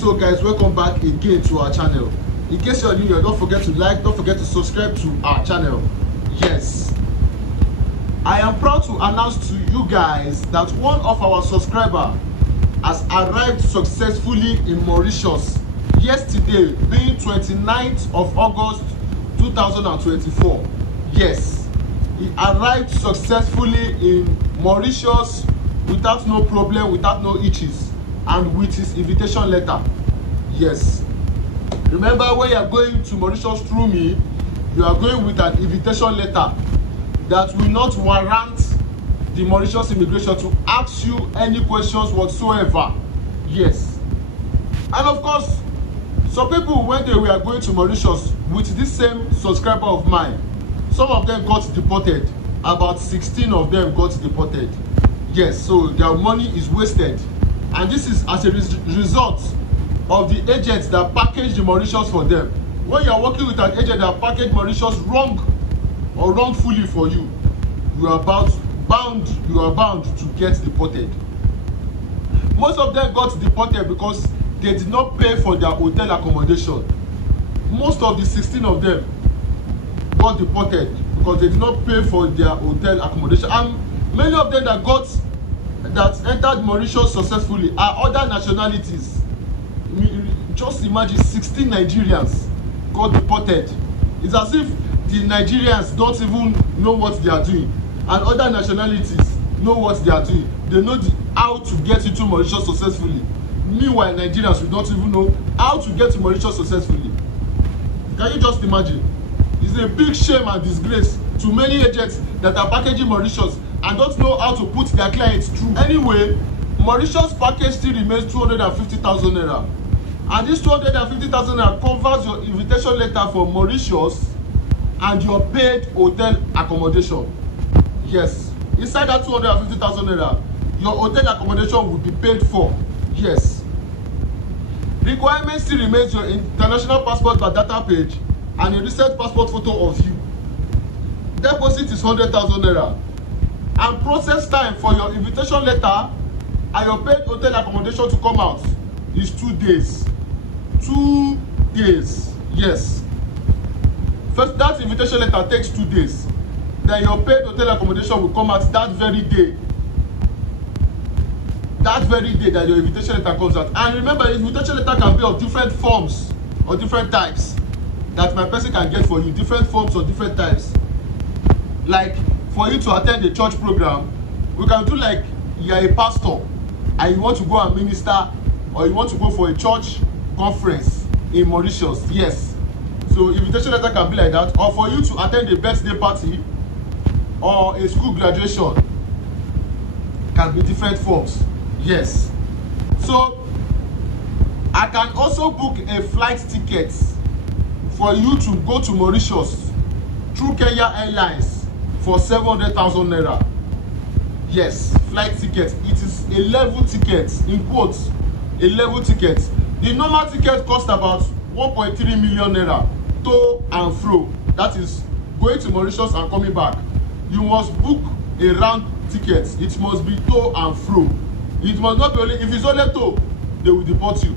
So guys, welcome back again to our channel. In case you're new here, don't forget to like, don't forget to subscribe to our channel. Yes, I am proud to announce to you guys that one of our subscribers has arrived successfully in Mauritius yesterday, being 29th of August 2024. Yes, he arrived successfully in Mauritius without no problem, without no itches, and with his invitation letter. Yes, remember, when you are going to Mauritius through me, you are going with an invitation letter that will not warrant the Mauritius immigration to ask you any questions whatsoever. Yes, and of course, some people, when they were going to Mauritius with this same subscriber of mine, some of them got deported. About 16 of them got deported. Yes, so their money is wasted, and this is as a result of the agents that package the Mauritius for them. When you are working with an agent that package Mauritius wrong or wrongfully for you, you are bound to get deported. Most of them got deported because they did not pay for their hotel accommodation. Most of the 16 of them got deported because they did not pay for their hotel accommodation, and many of them that entered Mauritius successfully are other nationalities. Just imagine 16 Nigerians got deported. It's as if the Nigerians don't even know what they are doing, and other nationalities know what they are doing. They know how to get into Mauritius successfully. Meanwhile, Nigerians, we don't even know how to get to Mauritius successfully. Can you just imagine? It's a big shame and disgrace to many agents that are packaging Mauritius and don't know how to put their clients through. Anyway, Mauritius package still remains 250,000 naira. And this 250,000 naira covers your invitation letter for Mauritius and your paid hotel accommodation. Yes, inside that 250,000 naira, your hotel accommodation will be paid for. Yes. Requirement still remains your international passport by data page and a recent passport photo of you. Deposit is 100,000 naira. And process time for your invitation letter and your paid hotel accommodation to come out is 2 days. 2 days. Yes. First, that invitation letter takes 2 days. Then your paid hotel accommodation will come out that very day. That very day that your invitation letter comes out. And remember, the invitation letter can be of different forms or different types that my person can get for you. Different forms or different types. Like, for you to attend a church program, we can do like you are a pastor and you want to go and minister, or you want to go for a church conference in Mauritius. Yes, so invitation letter can be like that. Or for you to attend a birthday party or a school graduation, can be different forms. Yes, so I can also book a flight ticket for you to go to Mauritius through Kenya Airlines for 700,000 naira. Yes, flight ticket. It is a level ticket, in quotes, a level ticket. The normal ticket costs about 1.3 million naira to and fro. That is going to Mauritius and coming back. You must book a round ticket. It must be to and fro. It must not be only, if it's only to, they will deport you.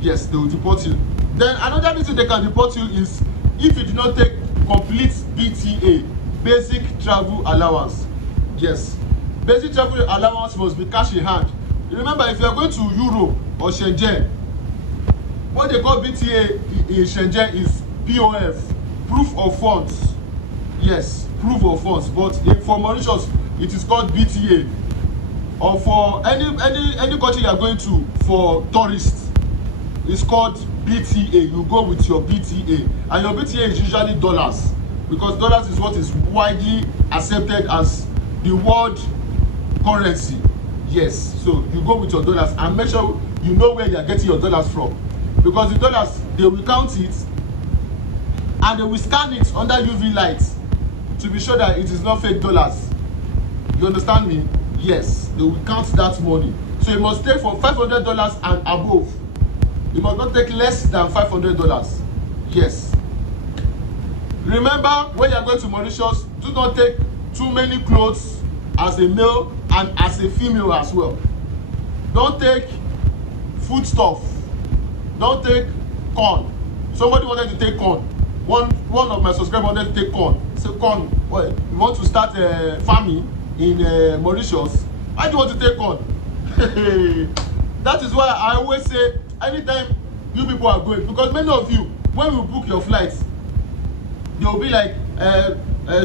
Yes, they will deport you. Then another reason they can deport you is if you do not take complete BTA, basic travel allowance. Yes, basic travel allowance must be cash in hand. Remember, if you are going to Europe or Shenzhen, what they call BTA in Shenzhen is POF, proof of funds. Yes, proof of funds. But for Mauritius, it is called BTA. Or for any country you are going to for tourists, it's called BTA. You go with your BTA, and your BTA is usually dollars, because dollars is what is widely accepted as the world currency. Yes, so you go with your dollars and make sure you know where you are getting your dollars from, because the dollars, they will count it and they will scan it under UV lights to be sure that it is not fake dollars. You understand me? Yes, they will count that money. So you must take for $500 and above. You must not take less than $500. Yes. Remember, when you are going to Mauritius, do not take too many clothes as a male and as a female as well. Don't take food stuff. Don't take corn. Somebody wanted to take corn. One of my subscribers wanted to take corn. So corn, well, you want to start farming in Mauritius? Why do you want to take corn? That is why I always say, anytime you people are going, because many of you, when we book your flights, they'll be like,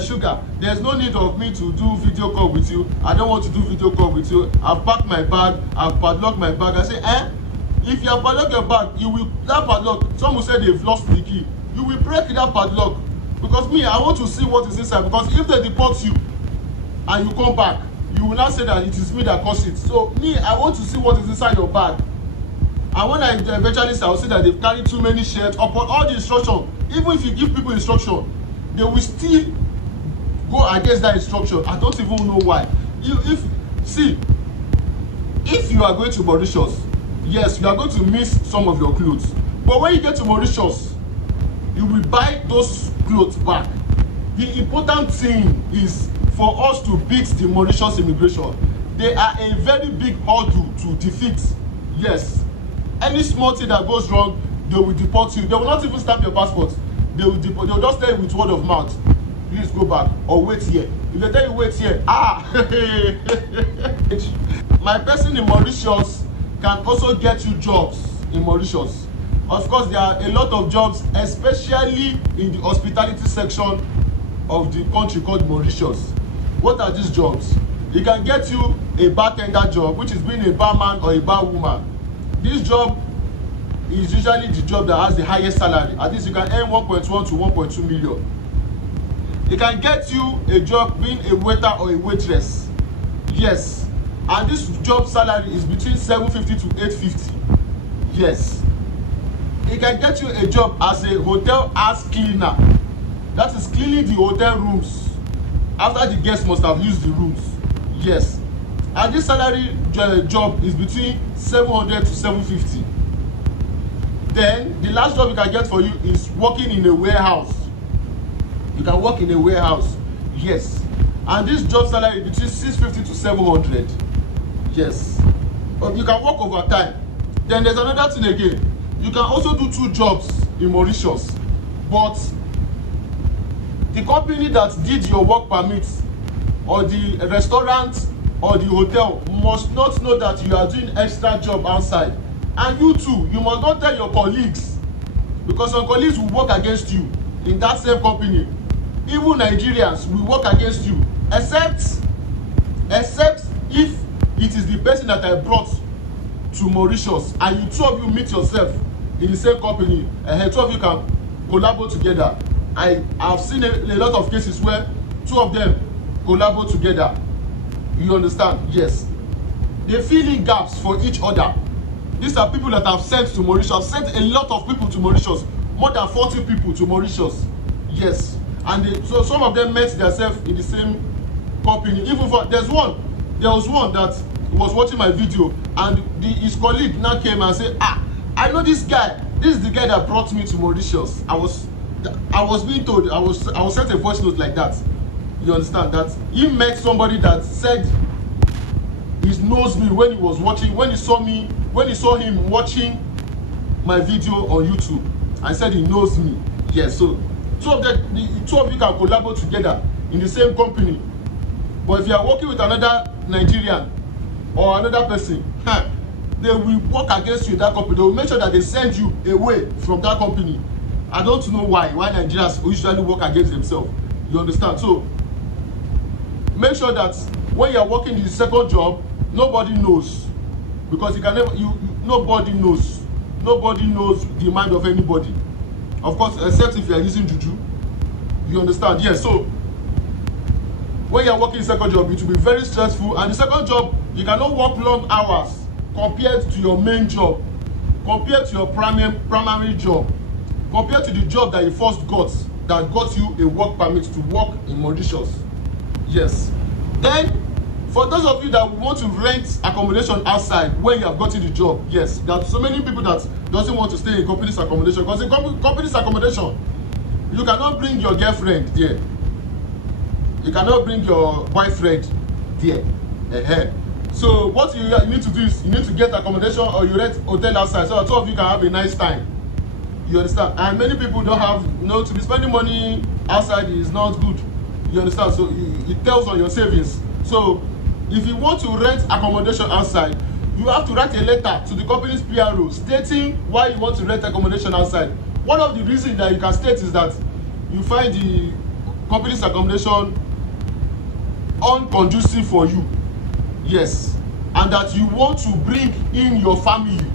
Sugar, there's no need of me to do video call with you. I don't want to do video call with you. I've packed my bag, I've padlocked my bag. I say, if you have padlocked your bag, you will, that padlock, some will say they've lost the key. You will break that padlock. Because me, I want to see what is inside. Because if they deport you and you come back, you will not say that it is me that caused it. So me, I want to see what is inside your bag. And when I eventually say, I will see that they've carried too many shirts upon all the instruction. Even if you give people instruction, they will still go against that instruction. I don't even know why. If you are going to Mauritius, yes, you are going to miss some of your clothes. But when you get to Mauritius, you will buy those clothes back. The important thing is for us to beat the Mauritius immigration. They are a very big hurdle to defeat. Yes. Any small thing that goes wrong, they will deport you. They will not even stamp your passport. They will deport. They will just tell you with word of mouth, please go back or wait here. If they tell you wait here, my person in Mauritius can also get you jobs in Mauritius. Of course, there are a lot of jobs, especially in the hospitality section of the country called Mauritius. What are these jobs? It can get you a bartender job, which is being a barman or a barwoman. This job is usually the job that has the highest salary. At least you can earn 1.1 to 1.2 million. It can get you a job being a waiter or a waitress. Yes. And this job salary is between 750 to 850. Yes. It can get you a job as a hotel house cleaner. That is cleaning the hotel rooms after the guests must have used the rooms. Yes. And this salary job is between 700 to 750. Then the last job you can get for you is working in a warehouse. You can work in a warehouse. Yes. And this job salary is between 650 to 700. Yes. But you can work overtime. Then there's another thing again. You can also do 2 jobs in Mauritius. But the company that did your work permit, or the restaurant or the hotel, must not know that you are doing extra job outside. And you too, you must not tell your colleagues, because some colleagues will work against you in that same company. Even Nigerians will work against you, except if it is the person that I brought to Mauritius and you 2 of you meet yourself in the same company, and 2 of you can collaborate together. I have seen a lot of cases where 2 of them collaborate together. You understand? Yes. They fill in gaps for each other. These are people that I've sent to Mauritius. I've sent a lot of people to Mauritius, more than 40 people to Mauritius. Yes. And so some of them met themselves in the same company. Even for there was one that was watching my video, and his colleague now came and said, I know this guy. This is the guy that brought me to Mauritius. I was being told, I was sent a voice note like that. You understand that he met somebody that said he knows me when he was watching, when he saw him watching my video on YouTube, and said he knows me. Yes, so 2 of you can collaborate together in the same company. But if you are working with another Nigerian or another person, they will work against you in that company. They will make sure that they send you away from that company. I don't know why Nigerians usually work against themselves. You understand? So make sure that when you are working in the second job, nobody knows, because nobody knows the mind of anybody, of course, except if you are using juju. You understand? Yes. So when you are working in the second job, it will be very stressful, and the second job, you cannot work long hours compared to your main job, compared to your primary job, compared to the job that you first got, that got you a work permit to work in Mauritius. Yes. Then, for those of you that want to rent accommodation outside when you have gotten the job, yes, there are so many people that doesn't want to stay in company's accommodation, because in company's accommodation, you cannot bring your girlfriend there. You cannot bring your boyfriend there. So what you need to do is you need to get accommodation or you rent hotel outside so that two of you can have a nice time. You understand? And many people don't have, you know, to be spending money outside is not good. You understand? So it tells on your savings. So if you want to rent accommodation outside, you have to write a letter to the company's PRO stating why you want to rent accommodation outside. One of the reasons that you can state is that you find the company's accommodation unconducive for you. Yes. And that you want to bring in your family.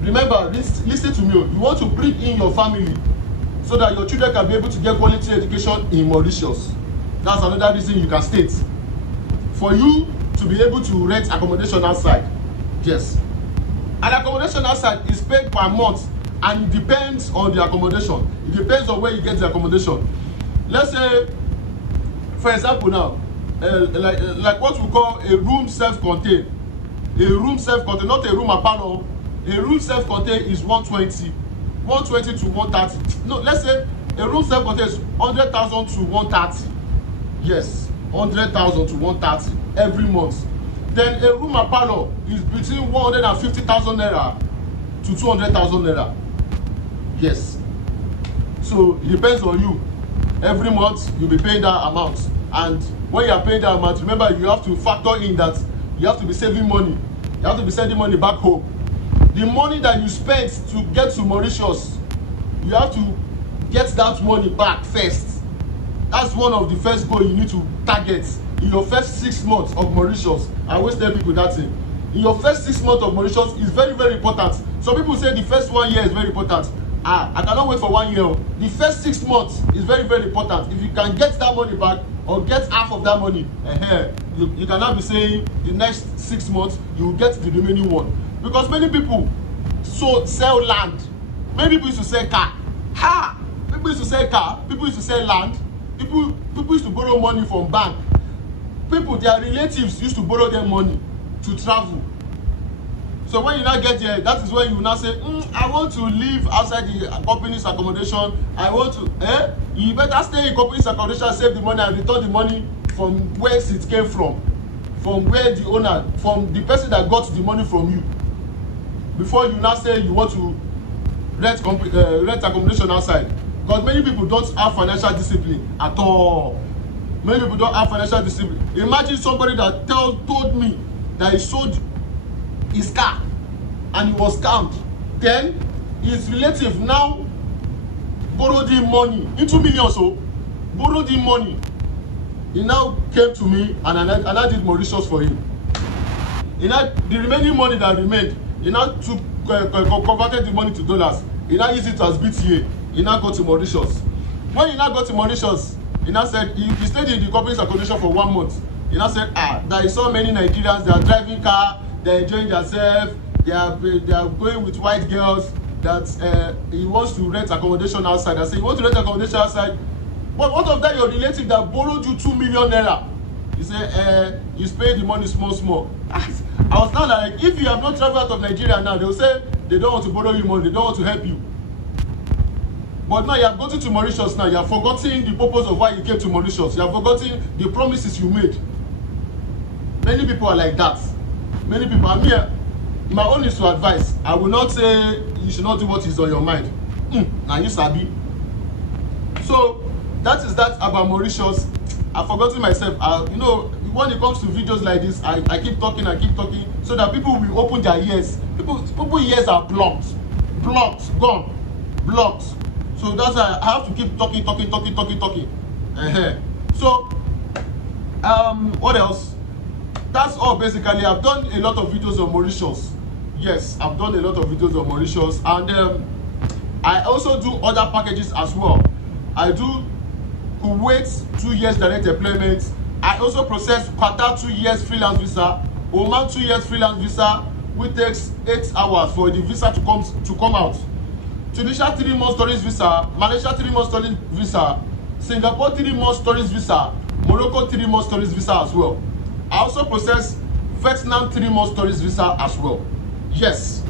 Remember, listen to me. You want to bring in your family so that your children can be able to get quality education in Mauritius. That's another reason you can state. For you to be able to rent accommodation outside. Yes. And accommodation outside is paid per month and it depends on the accommodation. It depends on where you get the accommodation. Let's say, for example now, like what we call a room self-contained. A room self-contained, not a room apartment. A room self-contained is 120 to 130. No, let's say a room self-contained is 100,000 to 130. Yes, 100,000 to 130 every month. Then a room apartment is between 150,000 naira to 200,000 naira. Yes. So it depends on you. Every month you'll be paying that amount. And when you are paying that amount, remember you have to factor in that you have to be saving money. You have to be sending money back home. The money that you spent to get to Mauritius, you have to get that money back first. That's one of the first goals you need to target in your first 6 months of Mauritius. I always tell people that thing. In your first 6 months of Mauritius is very, very important. Some people say the first 1 year is very important. I cannot wait for 1 year. The first 6 months is very, very important. If you can get that money back or get half of that money, you cannot be saying the next 6 months you will get the remaining one. Because many people sell land. Many people used to sell car. People used to sell car. People used to sell land. People used to borrow money from bank. People, their relatives used to borrow their money to travel. So when you now get there, that is when you now say, I want to live outside the company's accommodation. I want to, you better stay in company's accommodation, save the money and return the money from where it came from where the owner, from the person that got the money from you. Before you now say you want to rent accommodation outside. Because many people don't have financial discipline at all. Many people don't have financial discipline. Imagine somebody that told me that he sold his car and he was scammed. Then his relative now borrowed him money, into millions, so borrowed him money. He now came to me and I did Mauritius for him. The remaining money that remained, he now converted the money to dollars. He now used it as BTA. He now got to Mauritius. When he now got to Mauritius, he now said he stayed in the company's accommodation for 1 month. He now said, there is so many Nigerians, they are driving car, they are enjoying themselves, they are going with white girls, that he wants to rent accommodation outside. I said, you want to rent accommodation outside? But what of that your relative that borrowed you 2 million naira? He said, you pay the money small. I was now like, if you have not traveled out of Nigeria now, they will say they don't want to borrow you money, they don't want to help you. But now you have gotten to Mauritius now, you have forgotten the purpose of why you came to Mauritius. You have forgotten the promises you made. Many people are like that. Many people are here. My own is to advise. I will not say you should not do what is on your mind. Now you sabi. So that is that about Mauritius. I've forgotten myself. You know, when it comes to videos like this, I keep talking, so that people will open their ears. People's ears are blocked, gone, blocked. So that's why I have to keep talking. So, what else? That's all basically. I've done a lot of videos on Mauritius. Yes, I've done a lot of videos on Mauritius, and I also do other packages as well. I do Kuwait 2 years direct employment. I also process Qatar 2 years freelance visa, Oman 2 years freelance visa, which takes 8 hours for the visa to come out. Tunisia 3 months tourist visa, Malaysia 3 months tourist visa, Singapore 3 months tourist visa, Morocco 3 months tourist visa as well. I also process Vietnam 3 months tourist visa as well. Yes.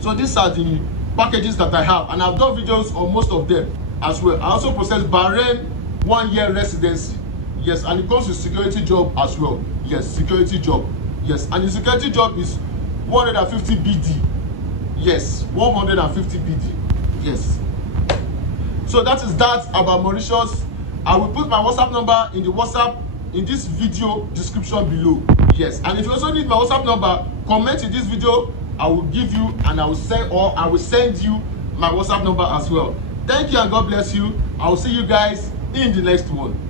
So these are the packages that I have, and I've done videos on most of them as well. I also process Bahrain 1 year residency. Yes, and it comes with security job as well. Yes, security job. Yes, and the security job is 150 BD. Yes, 150 BD. Yes. So that is that about Mauritius. I will put my WhatsApp number in the WhatsApp in this video description below. Yes, and if you also need my WhatsApp number, comment in this video. I will give you, and I will send you my WhatsApp number as well. Thank you and God bless you. I will see you guys in the next one.